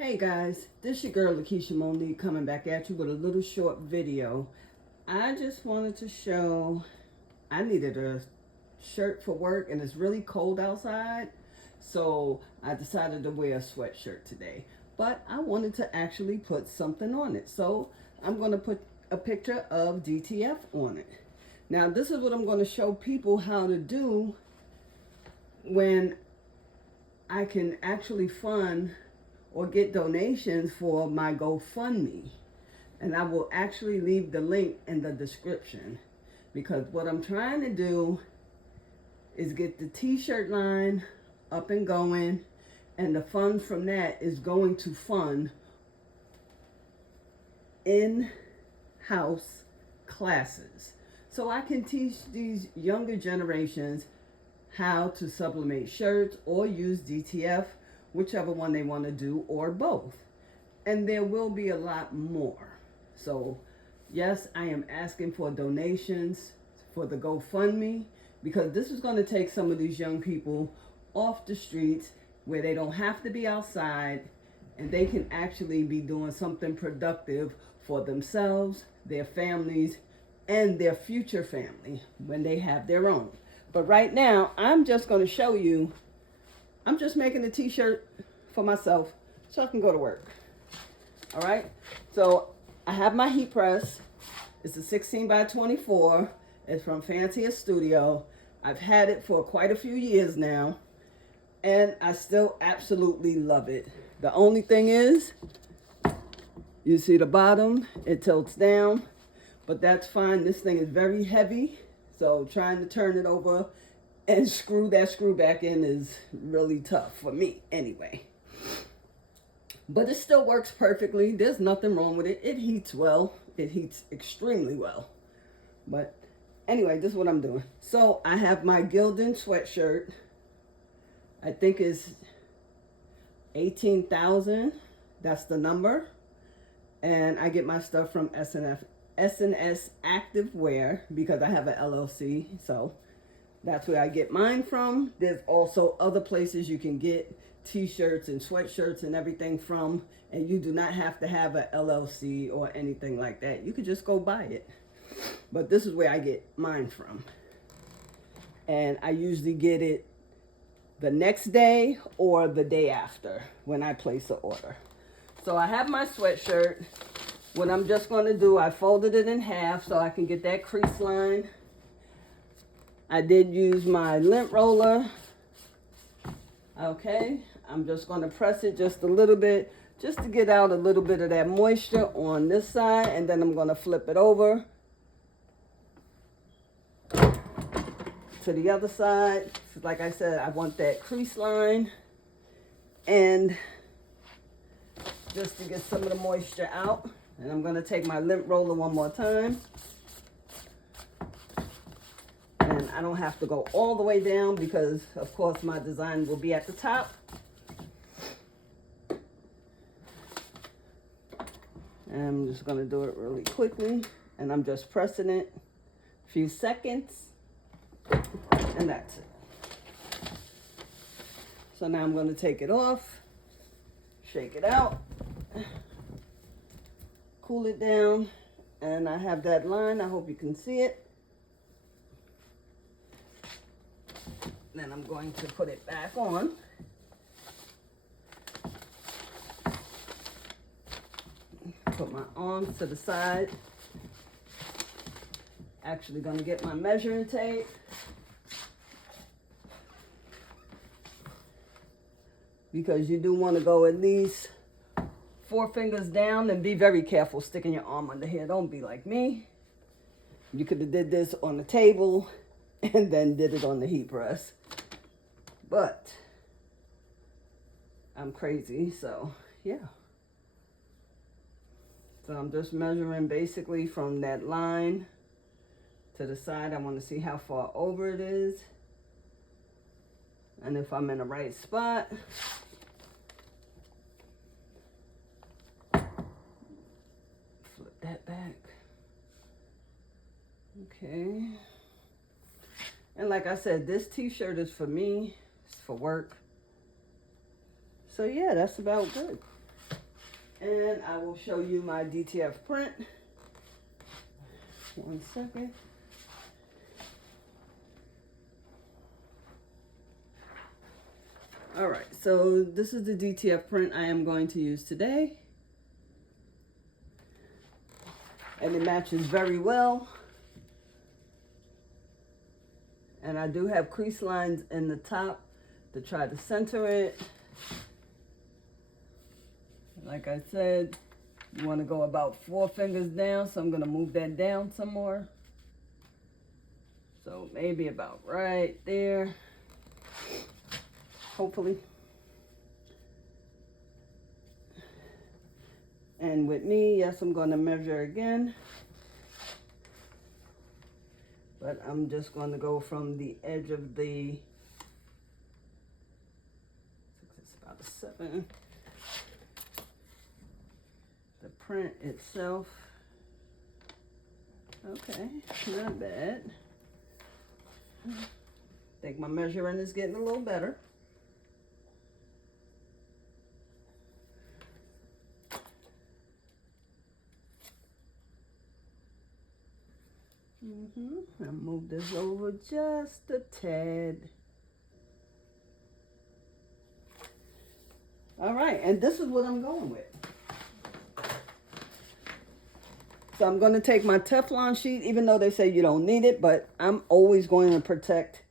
Hey guys, this your girl Lakeisha Monique coming back at you with a little short video. I just wanted to show I needed a shirt for work and it's really cold outside, so I decided to wear a sweatshirt today. But I wanted to actually put something on it, so I'm going to put a picture of DTF on it. Now this is what I'm going to show people how to do when I can actually fund or get donations for my GoFundMe. And I will actually leave the link in the description, because what I'm trying to do is get the t-shirt line up and going, and the funds from that is going to fund in-house classes. So I can teach these younger generations how to sublimate shirts or use DTF, whichever one they want to do, or both. And there will be a lot more. So yes, I am asking for donations for the GoFundMe, because this is going to take some of these young people off the streets where they don't have to be outside, and they can actually be doing something productive for themselves, their families, and their future family when they have their own. But right now, I'm just going to show you, I'm just making a t-shirt for myself so I can go to work. All right. So I have my heat press. It's a 16 by 24. It's from Fanciest Studio. I've had it for quite a few years now, and I still absolutely love it. The only thing is, you see the bottom, it tilts down, but that's fine. This thing is very heavy, so trying to turn it over and screw that screw back in is really tough for me anyway. But it still works perfectly. There's nothing wrong with it. It heats well. It heats extremely well. But anyway, this is what I'm doing. So I have my Gildan sweatshirt. I think it's 18,000. That's the number. And I get my stuff from S&S Active Wear because I have an LLC. So that's where I get mine from. There's also other places you can get t-shirts and sweatshirts and everything from, and you do not have to have a LLC or anything like that. You could just go buy it. But this is where I get mine from. And I usually get it the next day or the day after when I place an order. So I have my sweatshirt. What I'm just going to do, I folded it in half so I can get that crease line. I did use my lint roller. Okay, I'm just going to press it just a little bit, just to get out a little bit of that moisture on this side, and then I'm going to flip it over to the other side. Like I said, I want that crease line, and just to get some of the moisture out. And I'm going to take my lint roller one more time. And I don't have to go all the way down because, of course, my design will be at the top. And I'm just going to do it really quickly. And I'm just pressing it a few seconds. And that's it. So now I'm going to take it off, shake it out, cool it down. And I have that line. I hope you can see it. Then I'm going to put it back on. Put my arms to the side. Actually going to get my measuring tape. Because you do want to go at least 4 fingers down, and be very careful sticking your arm under here. Don't be like me. You could have did this on the table and then did it on the heat press. But I'm crazy, so yeah. So I'm just measuring basically from that line to the side. I want to see how far over it is, and if I'm in the right spot. Flip that back. Okay. And like I said, this t-shirt is for me. It's for work. So yeah, that's about good. And I will show you my DTF print. 1 second. All right, so this is the DTF print I am going to use today. And it matches very well. And I do have crease lines in the top to try to center it. Like I said, you want to go about 4 fingers down, so I'm going to move that down some more. So maybe about right there. Hopefully. And with me, yes, I'm going to measure again. But I'm just going to go from the edge of the, it's about a 7. The print itself. Okay, not bad. I think my measuring is getting a little better. I'll move this over just a tad. All right, and this is what I'm going with. So I'm going to take my Teflon sheet, even though they say you don't need it, but I'm always going to protect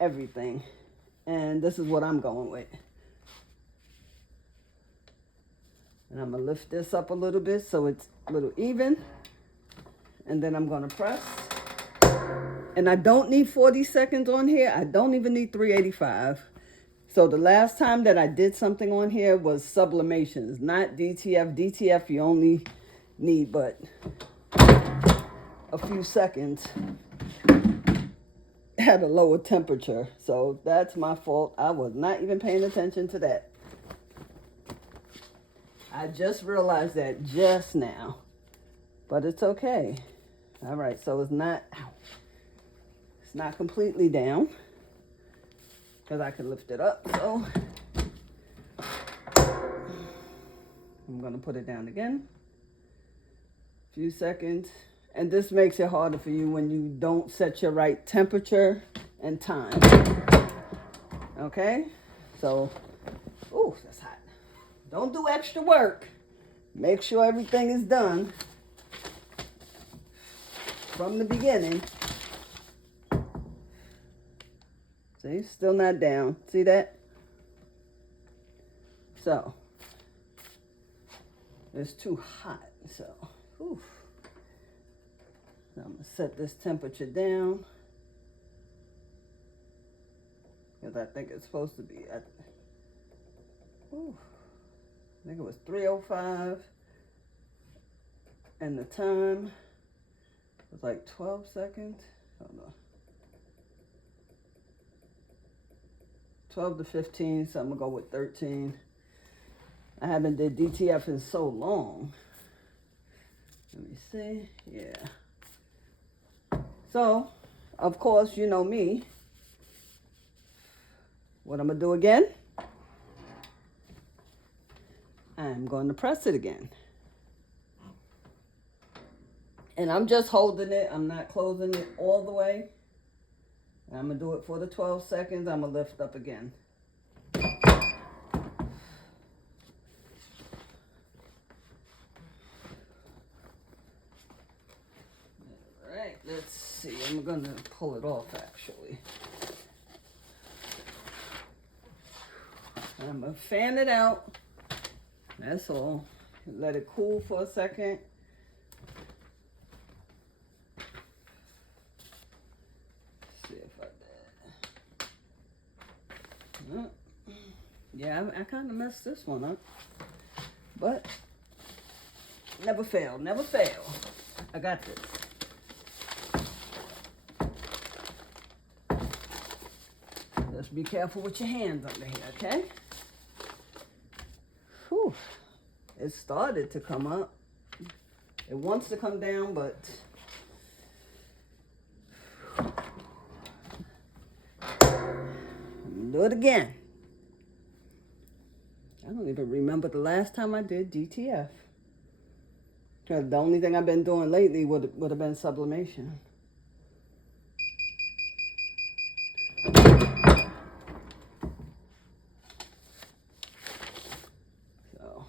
everything. And this is what I'm going with. And I'm going to lift this up a little bit so it's a little even. And then I'm going to press. And I don't need 40 seconds on here. I don't even need 385. So the last time that I did something on here was sublimations, not DTF. DTF you only need but a few seconds at a lower temperature. So that's my fault. I was not even paying attention to that. I just realized that just now. But it's okay. All right, so it's not completely down because I can lift it up. So I'm going to put it down again. A few seconds. And this makes it harder for you when you don't set your right temperature and time. Okay? So, ooh, that's hot. Don't do extra work. Make sure everything is done from the beginning. See, still not down. See that? So, it's too hot. So, oof. So I'm going to set this temperature down. Because I think it's supposed to be at, oof, I think it was 3:05. And the time was like 12 seconds. Hold on. 12 to 15, so I'm gonna go with 13. I haven't did DTF in so long. Let me see, yeah. So, of course, you know me. What I'm gonna do again? I'm going to press it again. And I'm just holding it. I'm not closing it all the way. And I'm going to do it for the 12 seconds. I'm going to lift up again. All right, let's see. I'm going to pull it off, actually. I'm going to fan it out. That's all. Let it cool for a second. Yeah, I kind of messed this one up, but never fail, never fail. I got this. Just be careful with your hands under here, okay? Whew. It started to come up. It wants to come down, but I'm gonna do it again. I don't don't even remember the last time I did DTF. The only thing I've been doing lately would have been sublimation. So,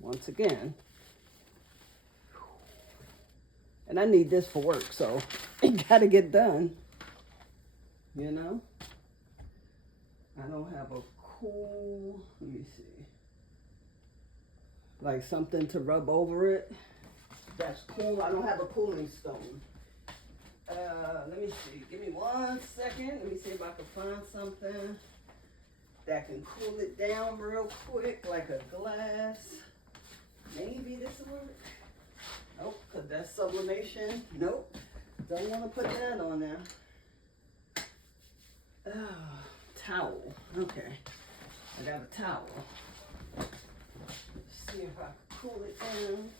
once again, and I need this for work, so it gotta get done. You know? I don't have a cool, let me see, like something to rub over it. That's cool. I don't have a cooling stone. Let me see. Give me 1 second. Let me see if I can find something that can cool it down real quick, like a glass. Maybe this will work. Nope, because that's sublimation. Nope. Don't want to put that on there. Towel. Okay. I got a towel. Let's see if I can cool it down.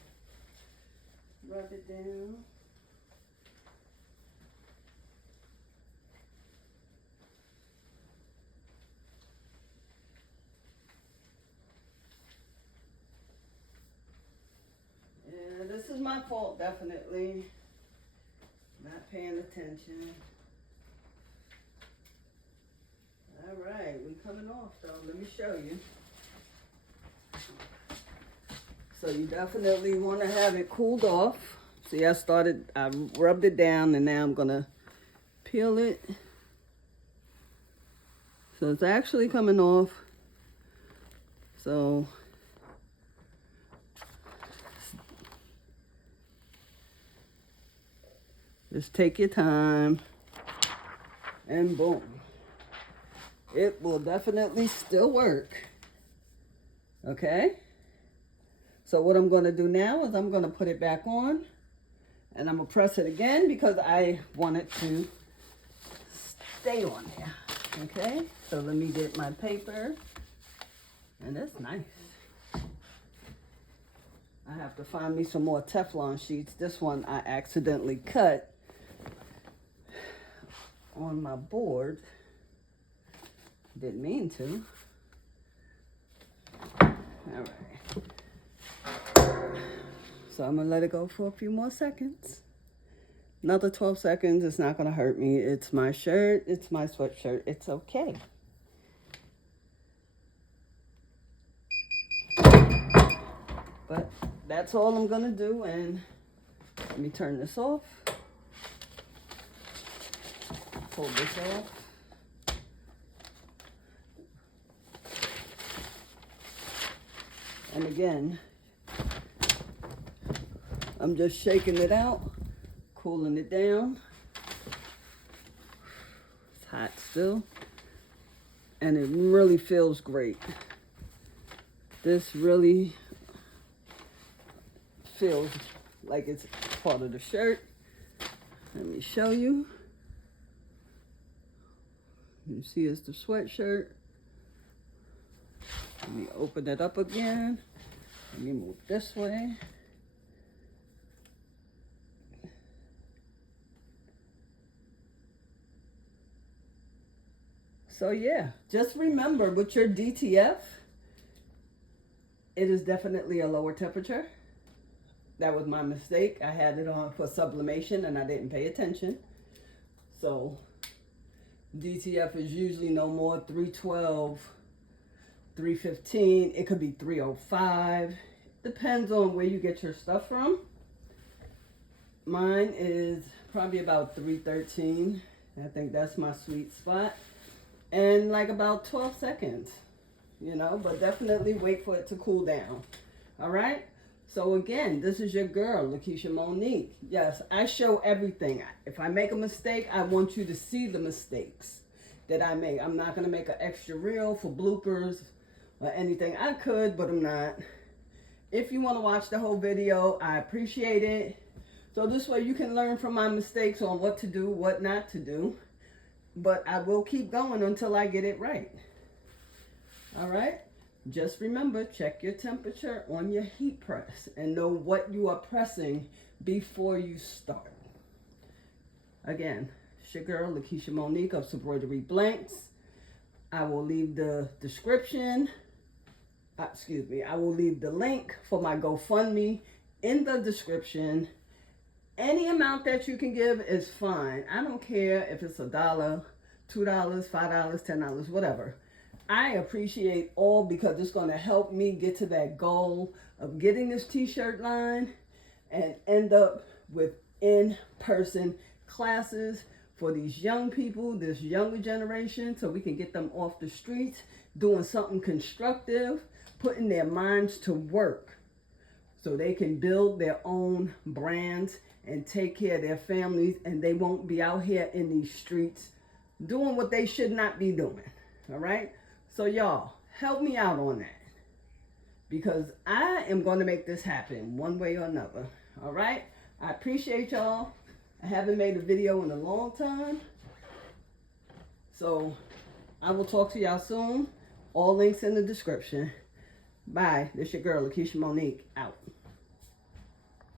Rub it down. Yeah, this is my fault, definitely. Not paying attention. All right, we coming off though. Let me show you. So you definitely want to have it cooled off. See, I rubbed it down, and now I'm gonna peel it. So it's actually coming off. So just take your time, and boom. It will definitely still work. Okay? So what I'm going to do now is I'm going to put it back on, and I'm going to press it again because I want it to stay on there. Okay? So let me get my paper, and that's nice. I have to find me some more Teflon sheets. This one I accidentally cut on my board. Didn't mean to. All right. So I'm gonna let it go for a few more seconds. Another 12 seconds. It's not gonna hurt me. It's my shirt. It's my sweatshirt. It's okay. But that's all I'm gonna do. And let me turn this off. Pull this off. And again, I'm just shaking it out, cooling it down. It's hot still. And it really feels great. This really feels like it's part of the shirt. Let me show you. You see it's the sweatshirt. Let me open it up again. Let me move this way. So yeah, just remember with your DTF, it is definitely a lower temperature. That was my mistake. I had it on for sublimation and I didn't pay attention. So DTF is usually no more 312, 315. It could be 305. Depends on where you get your stuff from. Mine is probably about 313. I think that's my sweet spot. And like about 12 seconds, you know, but definitely wait for it to cool down. All right. So again, this is your girl, Lakeisha Monique. Yes, I show everything. If I make a mistake, I want you to see the mistakes that I make. I'm not going to make an extra reel for bloopers or anything. I could, but I'm not. If you want to watch the whole video, I appreciate it. So this way you can learn from my mistakes on what to do, what not to do. But I will keep going until I get it right. All right? Just remember, check your temperature on your heat press and know what you are pressing before you start. Again, it's your girl, Lakeisha Monique of Subroidery Blanks. I will leave the description excuse me, I will leave the link for my GoFundMe in the description. Any amount that you can give is fine. I don't care if it's $1, $2, $5, $10, whatever. I appreciate all because it's going to help me get to that goal of getting this t-shirt line and end up with in-person classes for these young people, this younger generation, so we can get them off the streets doing something constructive, putting their minds to work so they can build their own brands and take care of their families, and they won't be out here in these streets doing what they should not be doing. All right? So y'all, help me out on that, because I am going to make this happen one way or another. All right? I appreciate y'all. I haven't made a video in a long time, so I will talk to y'all soon. All links in the description. Bye. This your girl, Lakeisha Monique, out.